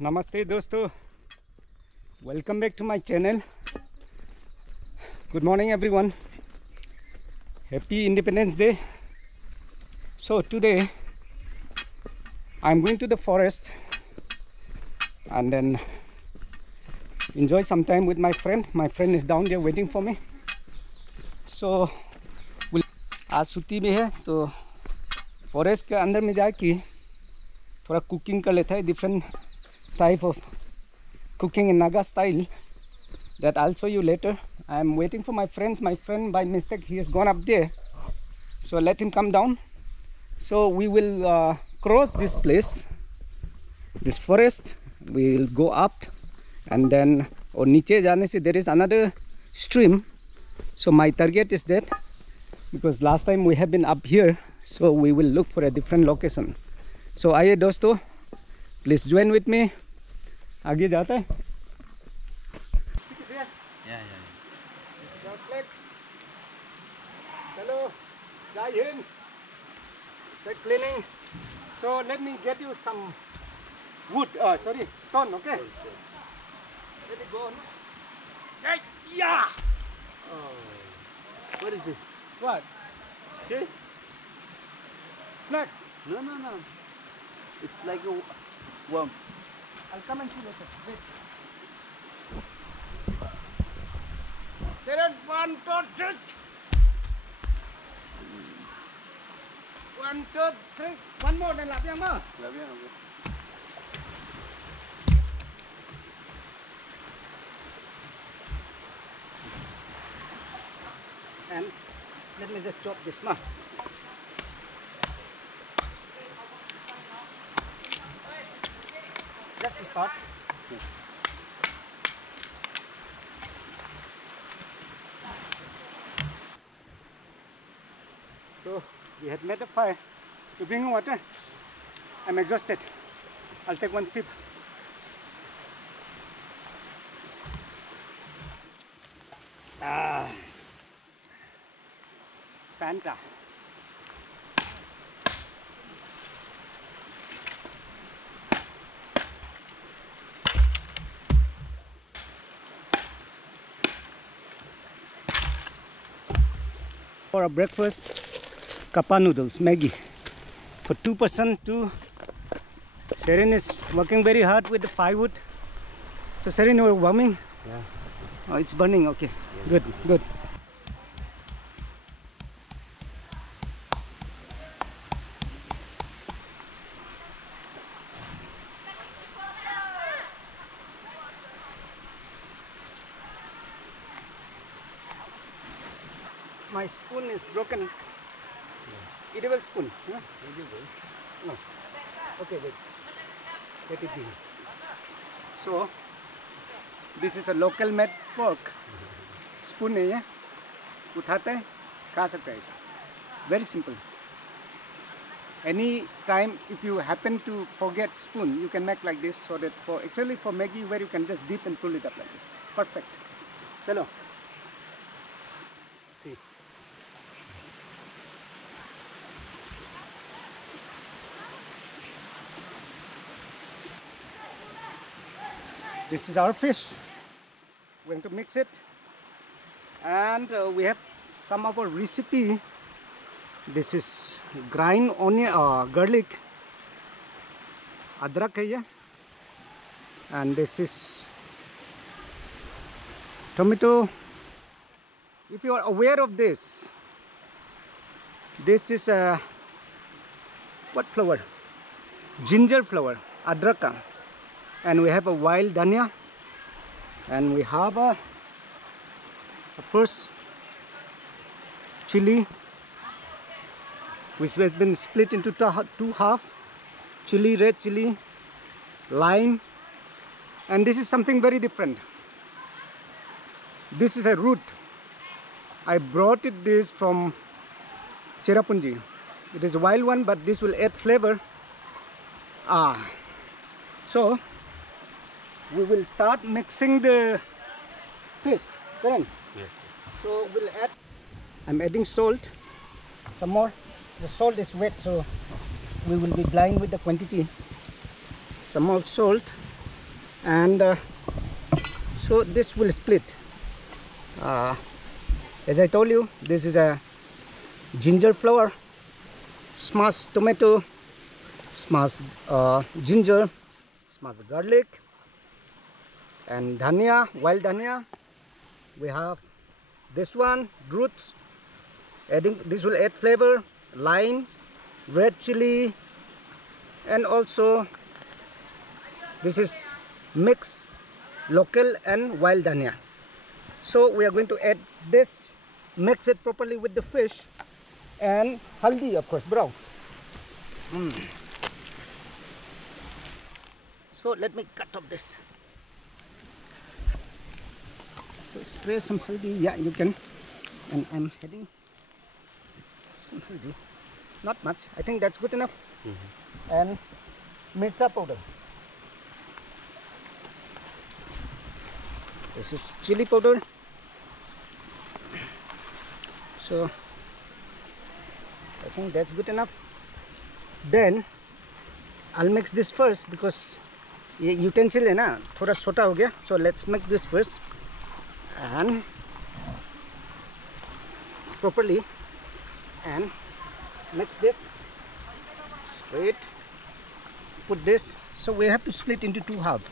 Namaste dosto, welcome back to my channel. Good morning everyone, happy Independence Day. So today I'm going to the forest and then enjoy some time with my friend. My friend is down there waiting for me. So आज छुट्टी भी है तो forest के अंदर में जाके थोड़ा कुकिंग कर लेता है. Different type of cooking in Naga style that I'll show you later. I'm waiting for my friends. My friend by mistake he has gone up there, so let him come down. So we will cross this place, this forest. We'll go up and then or niche jane se there is another stream. So my target is that because last time we have been up here, so we will look for a different location. So आइए दोस्तों, please join with me. आगे जाता है. चलो जय Hind. It's cleaning. So let me get you some wood. Sorry, stone. Okay. Let it go. Hey, yeah. What is this? What? Okay. Snack. No. It's like a worm. I'll come and see later. Wait. Sharon, 1, 2, 3. 1, 2, 3. One more then làm mà. And let me just chop this ma. Just to start. So we had made a fire to bring water. I'm exhausted. I'll take one sip. Fanta. For a breakfast, kappa noodles, Maggi. For 2 person, Sharon is working very hard with the firewood. So Sharon, you are warming? Yeah. Oh, it's burning. Okay, Yeah. good. My spoon is broken. Yeah. Edible spoon. Huh? No. Okay, wait. Let it be. So, this is a local made fork. Spoon है ये. उठाते हैं, खा सकते हैं ऐसा. Very simple. Any time if you happen to forget spoon, you can make like this so that actually for Maggi where you can just dip and pull it up like this. Perfect. चलो. See. This is our fish. We're going to mix it, and we have some of our recipe. This is grind onion, garlic, adrak hai ye, and this is tomato. If you are aware of this is what flower? Ginger flower, adraka. And we have a wild dhania, and we have a first chili which has been split into two half. Chili, red chili, lime, and this is something very different. This is a root. I brought this from Cherrapunji. It is a wild one, but this will add flavor. So we will start mixing the fish. Yes. So we'll add. I'm adding salt. Some more. The salt is wet, so we will be blind with the quantity. Some more salt. and so this will split. As I told you, this is a ginger flower, smashed tomato, smashed ginger, smashed garlic, and dhania, wild dhania. We have this one, roots. Adding this will add flavor, lime, red chili, and also this is mix local and wild dhania. So we are going to add this, mix it properly with the fish, and haldi, of course, brown. So let me cut off this. So spray some haldi, yeah, you can. And I'm adding some haldi, not much, I think that's good enough. And mircha powder. This is chili powder. So I think that's good enough. Then I'll mix this first because utensil है ना थोड़ा छोटा हो गया. So let's mix this first and properly and mix this. Spray it. Put this. So we have to split into two halves.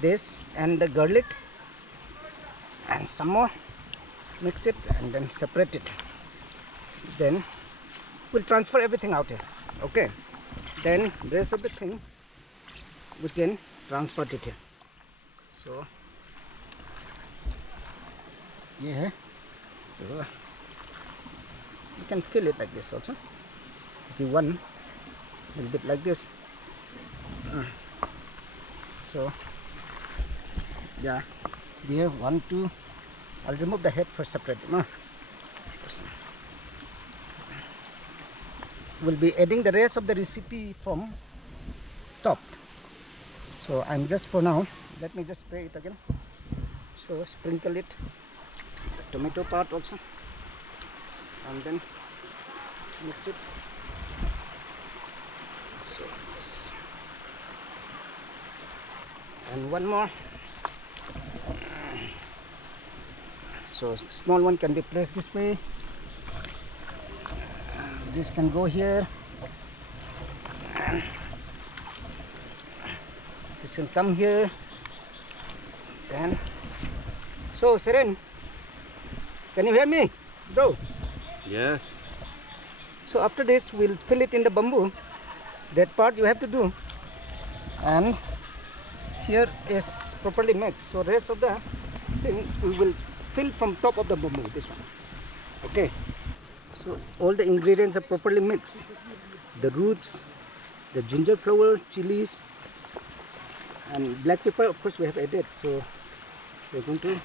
This and the garlic and some more. Mix it and then separate it. Then we'll transfer everything out here. Okay. Then the rest of the thing we can transfer it here. So yeah, so you can fill it like this also if you want, a little bit like this. So yeah, here 1, 2. I'll remove the head first separately. We'll be adding the rest of the recipe from top. So I'm just for now, let me just spray it again. So sprinkle it, the tomato part also, and then mix it. So this. And one more. So small one can be placed this way. This can go here. This can come here. Then, so Seren, can you hear me, bro? Yes. So after this, we'll fill it in the bamboo. That part you have to do. And here is properly mixed. So rest of the thing we will fill from top of the bamboo. This one. Okay. So all the ingredients are properly mixed. The roots, the ginger flower, chilies, and black pepper. Of course, we have added. So we're going to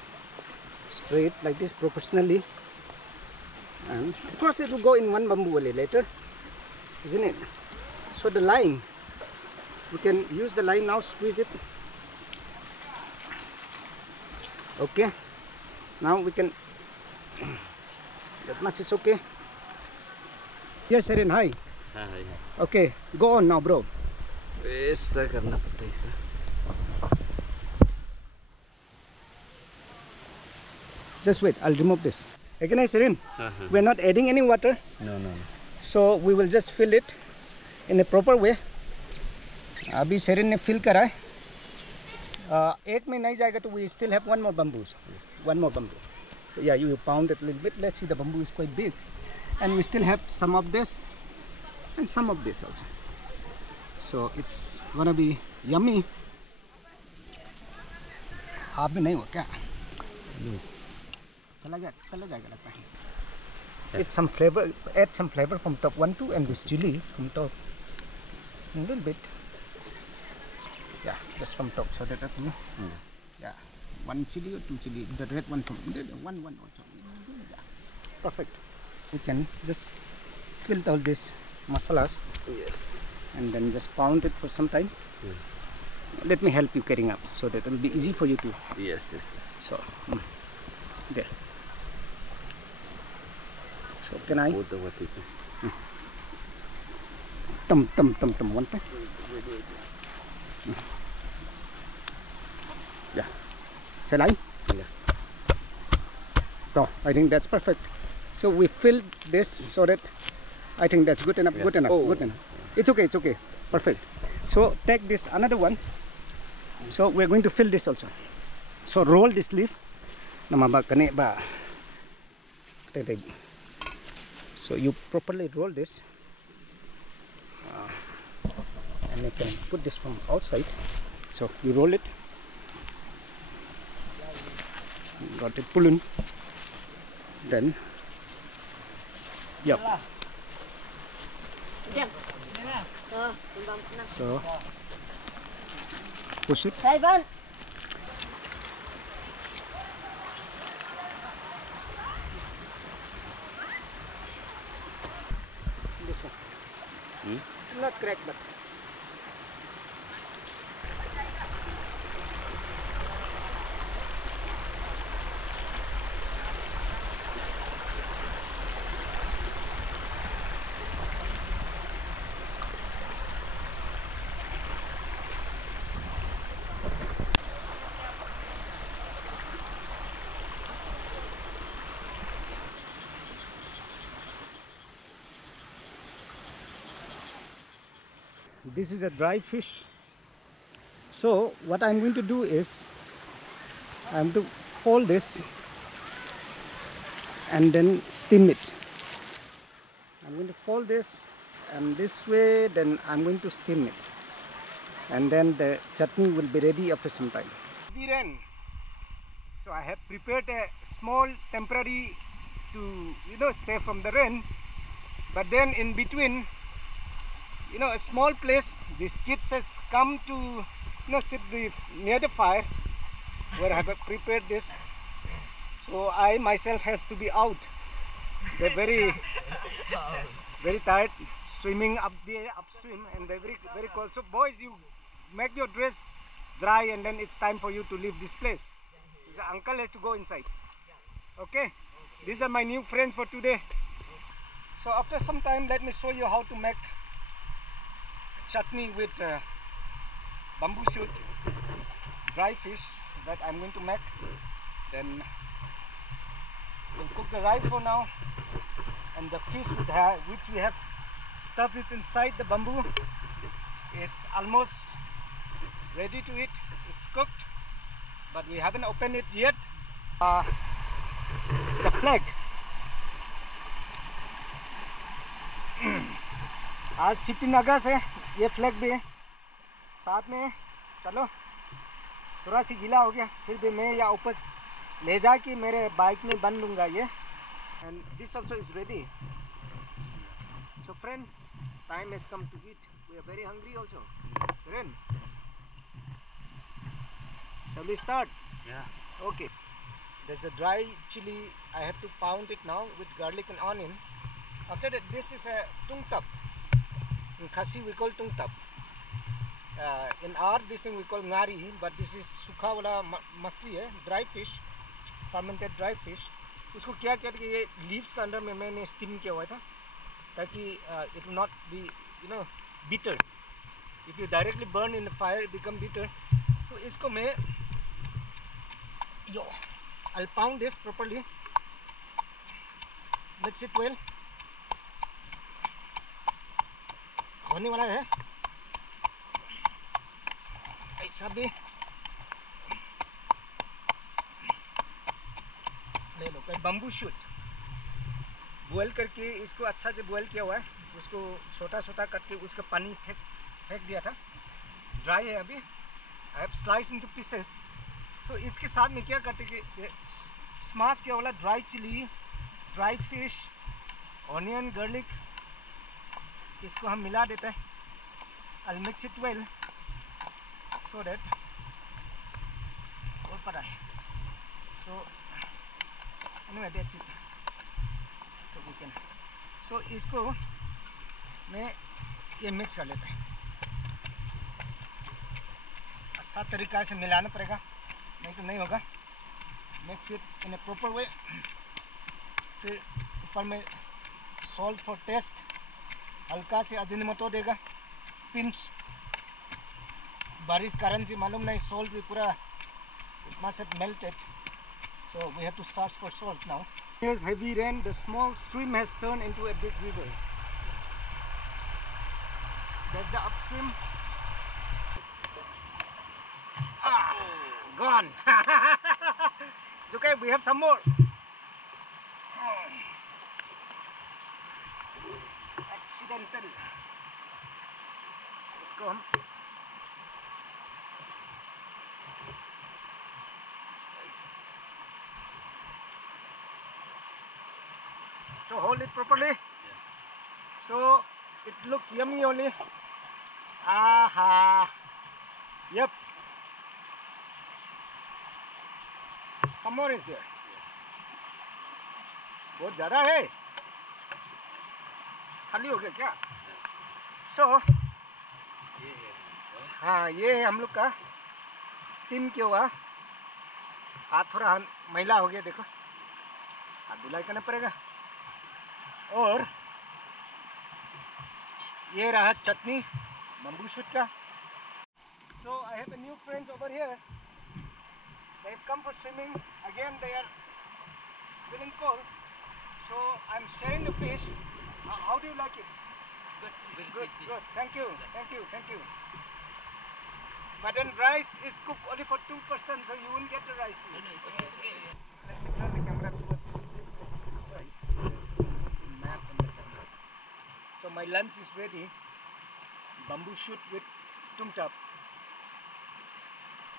spray it like this proportionally. And of course, it will go in one bamboo only later, isn't it? So the lime, we can use the lime now. Squeeze it. Okay. Now we can. That much is okay. Yes, Seren, hi. Hi. Okay, go on now, bro. ऐसा करना पड़ता है इसका. Just wait, I'll remove this. Again, Seren, we're not adding any water. No. So we will just fill it in a proper way. अभी Seren ने fill करा है. एक में नहीं जाएगा तो we still have one more bamboo. One more bamboo. So yeah, you pound it a little bit. Let's see, the bamboo is quite big. And we still have some of this and some of this also. So it's gonna be yummy. आप भी नहीं हो क्या? चला जाएगा लगता है. It's some flavor. Add some flavor from top. 1, 2, and this chili from top. A little bit. Yeah, just from top so that yeah, 1 chili or 2 chili. The red one from one also. Yeah, perfect. We can just fill all these masalas. Yes. And then just pound it for some time. Let me help you carrying up so that it will be easy for you to. Yes. So there. So can I? Tum one time. Shall I? Yeah. So I think that's perfect. So we fill this so that I think that's good enough. Yeah. Good enough. Oh. Good enough. It's okay. It's okay. Perfect. So take this another one. So we're going to fill this also. So roll this leaf. Nama ba kane ba. So you properly roll this. And you can put this from outside. So you roll it. Got it pull in. Then yep. So push it. This one. Not crack, but this is a dry fish. So what I'm going to do is I'm to fold this and then steam it. I'm going to fold this and this way, then I'm going to steam it, and then the chutney will be ready after some time. So I have prepared a small temporary to save from the rain, but then in between, a small place, these kids has come to sit near the fire where I have prepared this. So I myself has to be out. They're very tired swimming up there upstream, and they're very cold. So boys, you make your dress dry, and then it's time for you to leave this place. The uncle has to go inside. Okay, these are my new friends for today. So after some time, let me show you how to make chutney with bamboo shoot, dry fish that I'm going to make. Then we'll cook the rice for now, and the fish which we have stuffed it inside the bamboo is almost ready to eat. It's cooked, but we haven't opened it yet. The flag. आज 15 अगस्त है, ये flag भी है साथ में. चलो थोड़ा सी गीला हो गया, फिर भी मैं या ऊपर ले जाके मेरे बाइक में बन लूँगा ये. And this also is ready. So friends, time has come to eat. We are very hungry also. Ren, shall we start? Yeah. Okay. There's a dry chili. I have to pound it now with garlic and onion. After that, this is a tungtap. In Khasi we call tungtap. In our this thing we call ngari, but this is सूखा वाला मछली है, dry fish, fermented dry fish. उसको क्या करके ये leaves का अंदर में मैंने steam किया हुआ था, ताकि it will not be bitter. If you directly burn in the fire, it become bitter. So इसको मैं I'll pound this properly. Mix it well. होने वाला है ऐसा भी. ले लो कोई बम्बू शूट बॉयल करके, इसको अच्छा से बॉयल किया हुआ है. उसको छोटा छोटा करके उसका पानी फेंक दिया था. ड्राई है अभी. I have slice into pieces. So इसके साथ में क्या करते कि स्मैश किया वाला dry chilli, dry fish, onion, garlic, इसको हम मिला देते हैं. I'll mix it well so that और पड़ा है. So anyway that's it. So we can. So इसको मैं ये मिक्स कर लेता है. अच्छा तरीका से मिलाना पड़ेगा, नहीं तो नहीं होगा. Mix it in a proper way. फिर ऊपर में salt for taste, हल्का से अजीनोमोटो देगा, पिंच. बारिश कारण से मालूम नहीं, सॉल्ट भी पूरा It must have melted. So we have to search for salt now. Here's heavy rain. The small stream has turned into a big river. That's the upstream. Ah, gone. It's okay, we have some more. Accidental. Let's go. So hold it properly. So it looks yummy only. Aha. Yep. Some more is there. बहुत ज़्यादा है. खाली हो गया क्या? So हाँ ये है हम लोग का स्टीम किया हुआ. हाथ थोड़ा मैला हो गया देखो. हाथ धुलाई करना पड़ेगा. और ये रहा चटनी बम्बू शूट का. So I have a new friends over here. They have come for swimming. Again they are feeling cold. So I'm sharing the fish. How do you like it? Good, very Good, tasty. good. Thank you, thank you, thank you. But then rice is cooked only for 2%, so you won't get the rice. No, no, it's okay, it's okay. Let me turn the camera towards this side so you put the map on the camera. So my lunch is ready. Bamboo shoot with tumtap.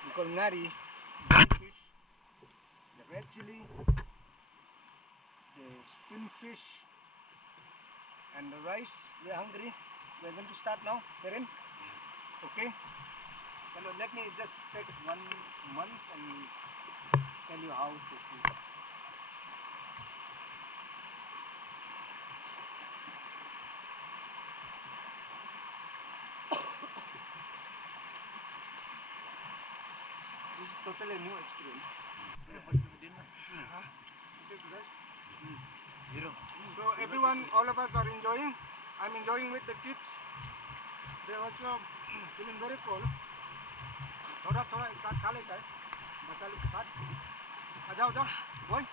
We call ngari, fish, the red chili, the steamed fish, and the rice. We are hungry. We are going to start now. Seren? Okay. So now let me just take one once and tell you how tasty it is. This is totally new experience. So everyone, all of us are enjoying. I'm enjoying with the kids. They also feeling very cold. थोड़ा थोड़ा एक साथ खा लेता है बच्चा लोग के साथ. आ जाओ जाओ बोल.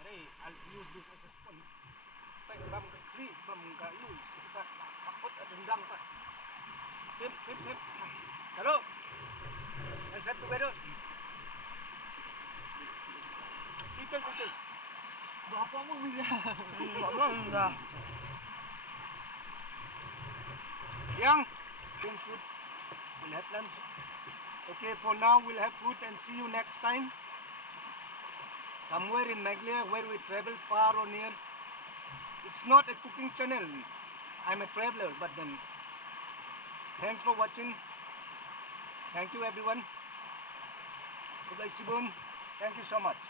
अरे I'll use this as a spoon. Bam ka kli, bam ka use. Kita sakot at rendang pa. Sip, sip, sip. Hello. Let's have together. Titel, titel. Berapa mo bisa? Yang, Prince food. We'll have lunch. Okay, for now we'll have food and see you next time. Somewhere in Meghalaya where we travel far or near. It's not a cooking channel. I'm a traveler, but then thanks for watching. Thank you everyone. Goodbye Sibun. Thank you so much.